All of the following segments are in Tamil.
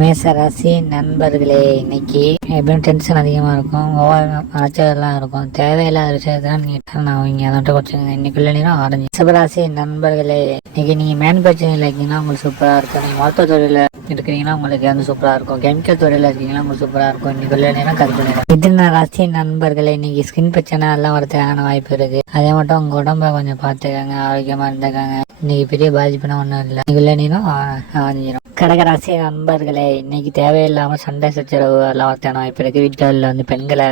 மேசராசி நண்பர்களே இன்னைக்கு எப்படியும் டென்ஷன் அதிகமாக இருக்கும். ஓவர் அலைச்சலாம் இருக்கும். தேவையில்லாத விஷயத்தான் நீட்டாக நான் அவங்க அதோட குறைச்சிங்க இன்னைக்குள்ள நேரம் ஆரஞ்சு. சிவராசி நண்பர்களே இன்னைக்கு நீங்கள் மேன் இருக்கீங்கன்னா உங்களுக்கு சூப்பராக இருக்கும். நீங்கள் மருத்துவ துறையில் இருக்கிறீங்கன்னா உங்களுக்கு வந்து சூப்பராக இருக்கும். கெமிக்கல் துறையில் இருக்கீங்கன்னா உங்களுக்கு சூப்பராக இருக்கும். இன்னைக்குள்ள நேரம் கருப்பு நேரம் மிதுன ராசி நண்பர்களே இன்னைக்கு ஸ்கின் பிரச்சனை எல்லாம் வரதுக்கான வாய்ப்பு இருக்குது அதே மட்டும் உங்கள் உடம்ப கொஞ்சம் பார்த்துக்கங்க ஆரோக்கியமாக இருந்துக்காங்க. இன்னைக்கு பெரிய பாதிப்புனா ஒன்றும் இல்லை. இன்னைக்குள்ள நேரம் கடகராசி நண்பர்களே இன்னைக்கு தேவையில்லாமல் சண்டை சச்சரவு எல்லாம் வரத்தான இப்போ இருக்க. வீட்டில் வந்து பெண்களை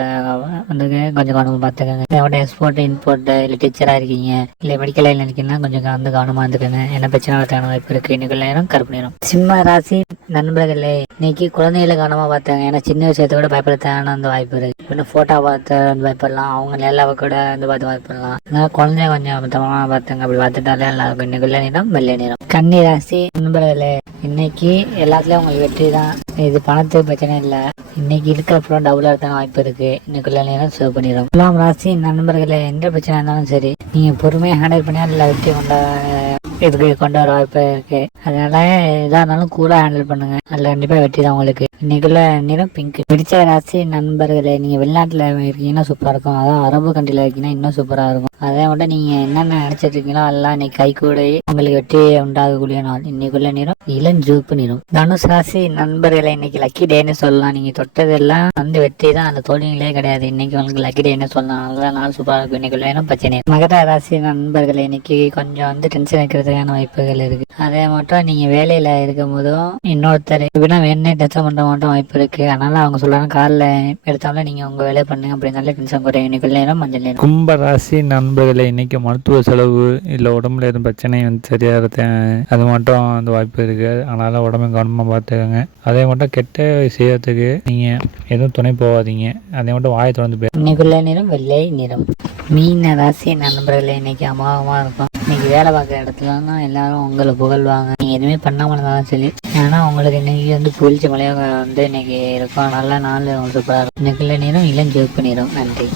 வந்து கொஞ்சம் கவனமாக பார்த்துக்கோங்க. இதோட எக்ஸ்போர்ட் இம்போர்ட்டு இல்லை டீச்சராக இருக்கீங்க இல்லை மெடிக்கல் லைனில் இருக்கீங்கன்னா கொஞ்சம் வந்து கவனமாக இருந்துக்கோங்க. என்ன பிரச்சனை வரத்தான இப்போ இருக்கு. இன்னைக்குள்ள நேரம் கருப்பு நேரம் சிம்ம ராசி நண்பர்களே இன்னைக்கு குழந்தைகளை கவனமாக பார்த்தாங்க. ஏன்னா சின்ன விஷயத்த கூட பயப்படுத்தான அந்த வாய்ப்பு இருக்கு. இன்னும் ஃபோட்டோ பார்த்து வந்து பயப்படலாம். அவங்க நிலாவை கூட வந்து பார்த்து பயப்படலாம். அதனால குழந்தைய கொஞ்சம் மொத்தமாக பார்த்துங்க. அப்படி பார்த்துட்டாலே நல்லா இருக்கும் இன்னைக்குள்ள நேரம் வெள்ளை நேரம் கன்னி ராசி நண்பர்களே இன்னைக்கு எல்லாத்துலயும் உங்களுக்கு வெற்றி தான். இது பணத்துக்கு பிரச்சனை இல்லை. இன்னைக்கு இருக்கிறப்பறம் டவுலாக இருக்க வாய்ப்பு இருக்கு. இன்னைக்குள்ள நேரம் சேவ் பண்ணிடும் எல்லாம் ராசி நண்பர்களே எந்த பிரச்சனை இருந்தாலும் சரி நீங்கள் பொறுமையாக ஹேண்டில் பண்ணியா இல்லை வெற்றி கொண்டா இதுக்கு கொண்டு வர வாய்ப்பு இருக்கு. அதனால எதா இருந்தாலும் கூட ஹேண்டில் பண்ணுங்க. அதில் கண்டிப்பா வெற்றி தான் உங்களுக்கு. இன்னைக்குள்ள நிறம் பிங்க் பிடிச்ச ராசி நண்பர்களே நீங்க வெளிநாட்டுல இருக்கீங்கன்னா சூப்பரா இருக்கும். அதான் அரபு கண்ட்ரில இருக்கீங்கன்னா இன்னும் சூப்பரா இருக்கும். அதே மட்டும் நீங்க என்னென்ன நினைச்சிருக்கீங்களோ இருக்கீங்களோ இன்னைக்கு கை கூட உங்களுக்கு வெற்றி உண்டாகக்கூடிய நாள். இன்னைக்குள்ள நிறம் இளஞ்சூப்பு நிறம். தனுஷ் ராசி நண்பர்களே இன்னைக்கு லக்கி டேன்னு சொல்லலாம். நீங்க தொட்டதெல்லாம் வந்து வெற்றி தான். அந்த தோல்விங்களே கிடையாது. இன்னைக்கு உங்களுக்கு லக்கி டேன்னு சொல்லலாம். அதெல்லாம் நாள் சூப்பரா இருக்கும். இன்னைக்குள்ள பிரச்சனை மகர ராசி நண்பர்களே இன்னைக்கு கொஞ்சம் வந்து டென்ஷன் வைக்கிறதுக்கான வாய்ப்புகள் இருக்கு. அதே மட்டும் நீங்க வேலையில இருக்கும் போதும் இன்னொருத்தர் எப்படின்னா வேணே டென்ஷன் பண்ற மட்டும் வாய்ப்பு இருக்கு. அதனால அவங்க சொல்றாங்க காலில் எடுத்தாலும் நீங்க உங்க வேலையை பண்ணுங்க அப்படின்னாலே டென்ஷன் குறையும் இன்னைக்குள்ள நேரம் மஞ்சள் நேரம். கும்ப ராசி நண்பர்களே இன்னைக்கு மருத்துவ செலவு இல்லை உடம்புல எதுவும் பிரச்சனை வந்து சரியாக அது மட்டும் அந்த வாய்ப்பு இருக்கு. அதனால உடம்பை கவனமாக பார்த்துக்கோங்க. அதே மட்டும் கெட்ட செய்யறதுக்கு நீங்கள் எதுவும் துணை போகாதீங்க. அதே மட்டும் வாயை திறந்து போய் இன்னைக்குள்ள நிறம் வெள்ளை நிறம். மீன ராசி நண்பர்களே இன்னைக்கு அமோகமா இருக்கும். இன்னைக்கு வேலை பார்க்குற தான் எல்லாரும் உங்களை புகழ்வாங்க. நீங்கள் எதுவுமே பண்ணாமல் இருந்தாலும் சரி. ஏன்னா உங்களுக்கு இன்னைக்கு வந்து புளிச்ச மலையாக வந்து இன்னைக்கு இருக்கும். நல்ல நாள் உங்களுக்கு சூப்பரா இருக்கும். இன்னைக்குள்ள நிறம் இளஞ்சிவப்பு நன்றி.